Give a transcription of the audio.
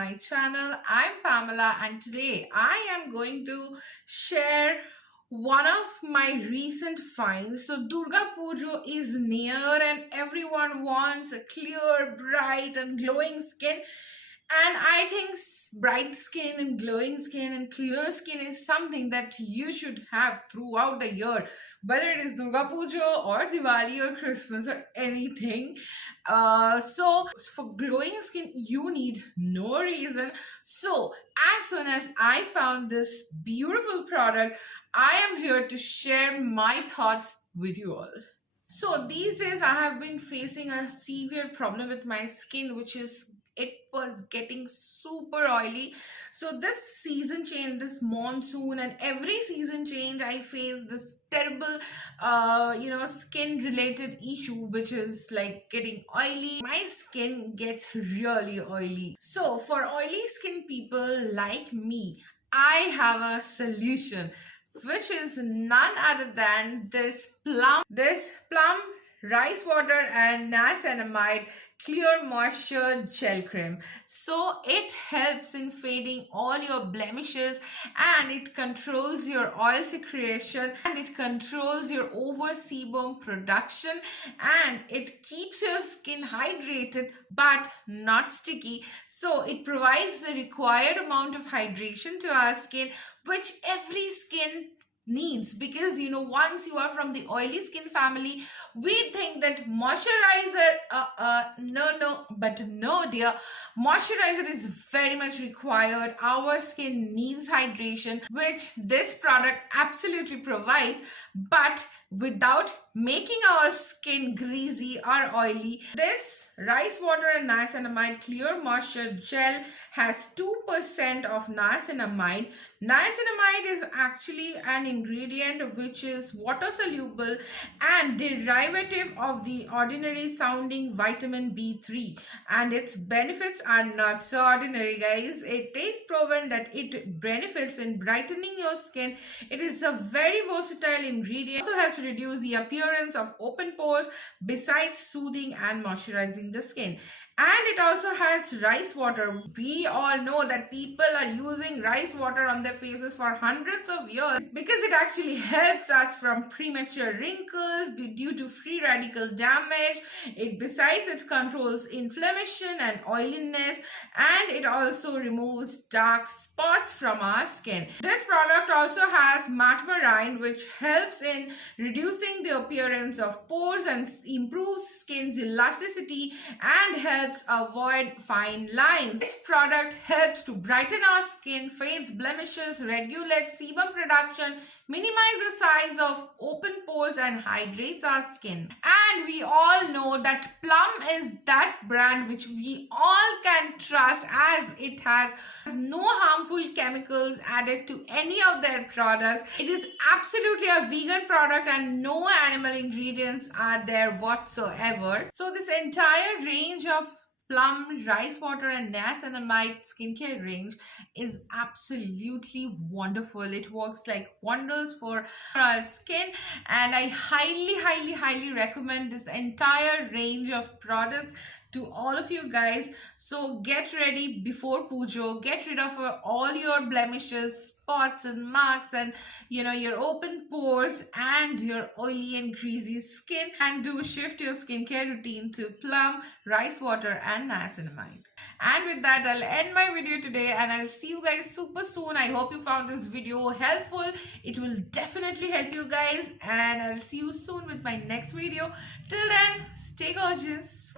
my channel. I'm Pamela and today I am going to share one of my recent finds. So Durga Puja is near and everyone wants a clear, bright and glowing skin. And I think bright skin and glowing skin and clear skin is something that you should have throughout the year, whether it is Durga Puja or Diwali or Christmas or anything. So for glowing skin, you need no reason. So as soon as I found this beautiful product, I am here to share my thoughts with you all. So these days I have been facing a severe problem with my skin, which is it was getting super oily. So this season change, this monsoon and every season change, I face this terrible skin related issue, which is like getting oily. My skin gets really oily. So for oily skin people like me, I have a solution, which is none other than this Plum rice water and niacinamide clear moisture gel cream. So it helps in fading all your blemishes, and it controls your oil secretion, and it controls your over sebum production, and it keeps your skin hydrated but not sticky. So it provides the required amount of hydration to our skin, which every skin needs, because once you are from the oily skin family, we think that moisturizer no dear, moisturizer is very much required. Our skin needs hydration, which this product absolutely provides, but without making our skin greasy or oily. This rice water and niacinamide clear moisture gel has 2% of niacinamide. Niacinamide is actually an ingredient which is water soluble and derivative of the ordinary sounding vitamin B3, and its benefits are not so ordinary, guys. It is proven that it benefits in brightening your skin. It is a very versatile ingredient. It also helps reduce the appearance of open pores besides soothing and moisturizing the skin. And it also has rice water. We all know that people are using rice water on their faces for hundreds of years because it actually helps us from premature wrinkles due to free radical damage. Besides, it controls inflammation and oiliness, and it also removes dark spots from our skin. This product also has matmarine, which helps in reducing the appearance of pores and improves skin's elasticity and helps avoid fine lines. This product helps to brighten our skin, fades blemishes, regulates sebum production, minimize the size of open pores and hydrates our skin. And we all know that Plum is that brand which we all can trust, as it has no harmful chemicals added to any of their products. It is absolutely a vegan product and no animal ingredients are there whatsoever. So this entire range of Plum rice water and niacinamide skincare range is absolutely wonderful. It works like wonders for our skin, and I highly recommend this entire range of products to all of you guys. So get ready before Pujo. Get rid of all your blemishes, spots and marks, and your open pores and your oily and greasy skin, and do shift your skincare routine to Plum rice water and niacinamide. And with that, I'll end my video today, and I'll see you guys super soon. I hope you found this video helpful. It will definitely help you guys, and I'll see you soon with my next video. Till then, stay gorgeous.